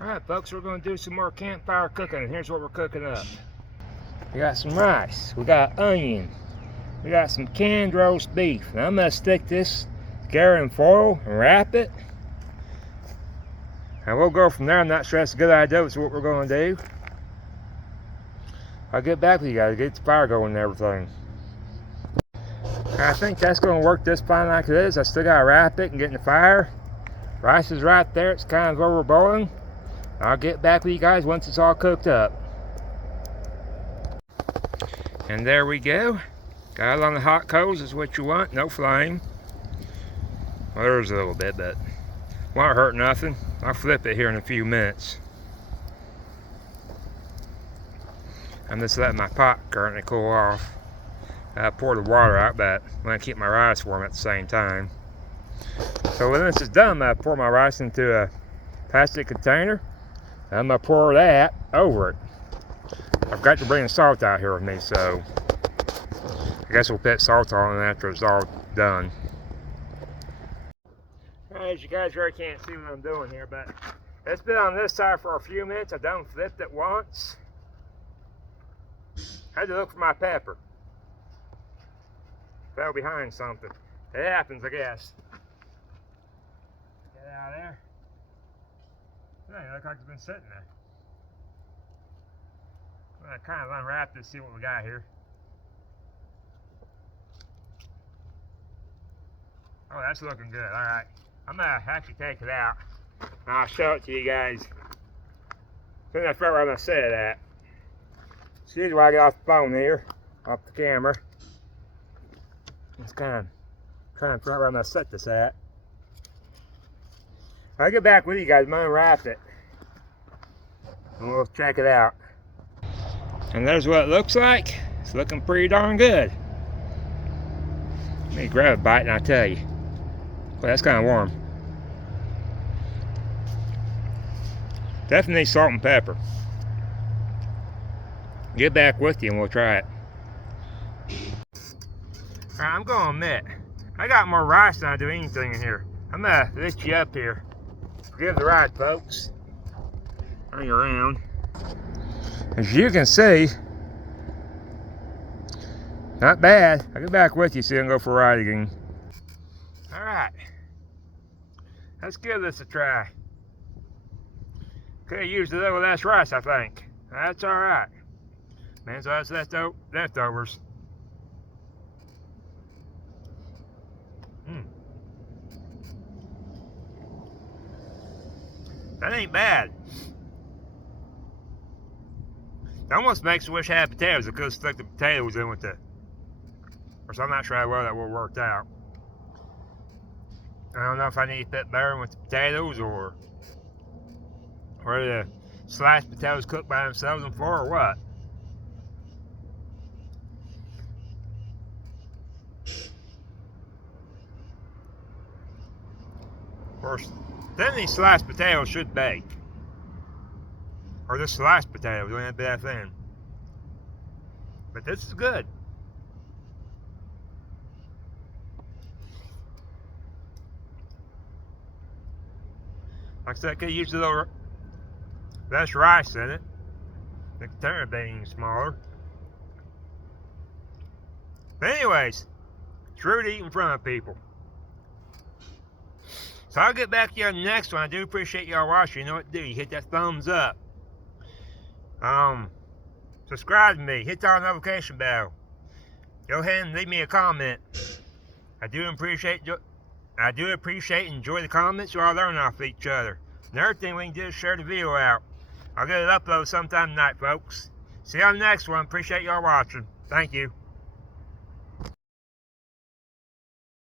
Alright folks, we're going to do some more campfire cooking, and here's what we're cooking up. We got some rice, we got onion, we got some canned roast beef. And I'm going to stick this together in foil and wrap it. And we'll go from there. I'm not sure that's a good idea, but it's what we're going to do. I'll get back with you guys, get the fire going and everything. I think that's going to work just fine like it is. I still got to wrap it and get in the fire. Rice is right there, it's kind of over boiling. I'll get back with you guys once it's all cooked up. And there we go. Got it on the hot coals is what you want, no flame. Well, there's a little bit, but won't hurt nothing. I'll flip it here in a few minutes. I'm just letting my pot currently cool off. I pour the water out, but I'm going to keep my rice warm at the same time. So when this is done, I pour my rice into a plastic container. I'm going to pour that over it. I've got to bring the salt out here with me, so I guess we'll put salt on it after it's all done. As you guys really can't see what I'm doing here, but it's been on this side for a few minutes. I've done flipped it once. Had to look for my pepper. Fell behind something. It happens, I guess. Get out of there. Hey, it looks like it's been sitting there. I'm going to kind of unwrap this, see what we got here. Oh, that's looking good. Alright. I'm going to actually take it out. And I'll show it to you guys. Then I figure where I'm going to set it at. Excuse me while I get off the phone here. Off the camera. Just kind of trying to figure out where I'm going to set this at. I'll get back with you guys. I'm going to unwrap it. And we'll check it out. And there's what it looks like. It's looking pretty darn good. Let me grab a bite and I'll tell you. Well, that's kind of warm. Definitely salt and pepper. Get back with you and we'll try it. Alright, I'm going to admit, I got more rice than I do anything in here. I'm going to lift you up here. Forgive the ride, folks. Hang around. As you can see, not bad. I'll get back with you so you can go for a ride again. Alright. Let's give this a try. Could have used a little less rice, I think. That's alright. Man, so that's leftovers. That ain't bad. It almost makes me wish I had potatoes. I could have stuck the potatoes in with it. Or so I'm not sure how well that would have worked out. I don't know if I need to put butter with the potatoes or the sliced potatoes cooked by themselves in flour or what. Of course, then these sliced potatoes should bake. Or the sliced potatoes, don't have to be that thin. But this is good. Like I said, I could use a little less rice in it. The container being smaller. But anyways, it's rude to eat in front of people. So I'll get back to you on the next one. I do appreciate y'all watching. You know what to do. You hit that thumbs up. Subscribe to me. Hit that notification bell. Go ahead and leave me a comment. I do appreciate and enjoy the comments. You all learn off each other. Another thing we can do is share the video out. I'll get it uploaded sometime tonight, folks. See you on the next one. Appreciate y'all watching. Thank you.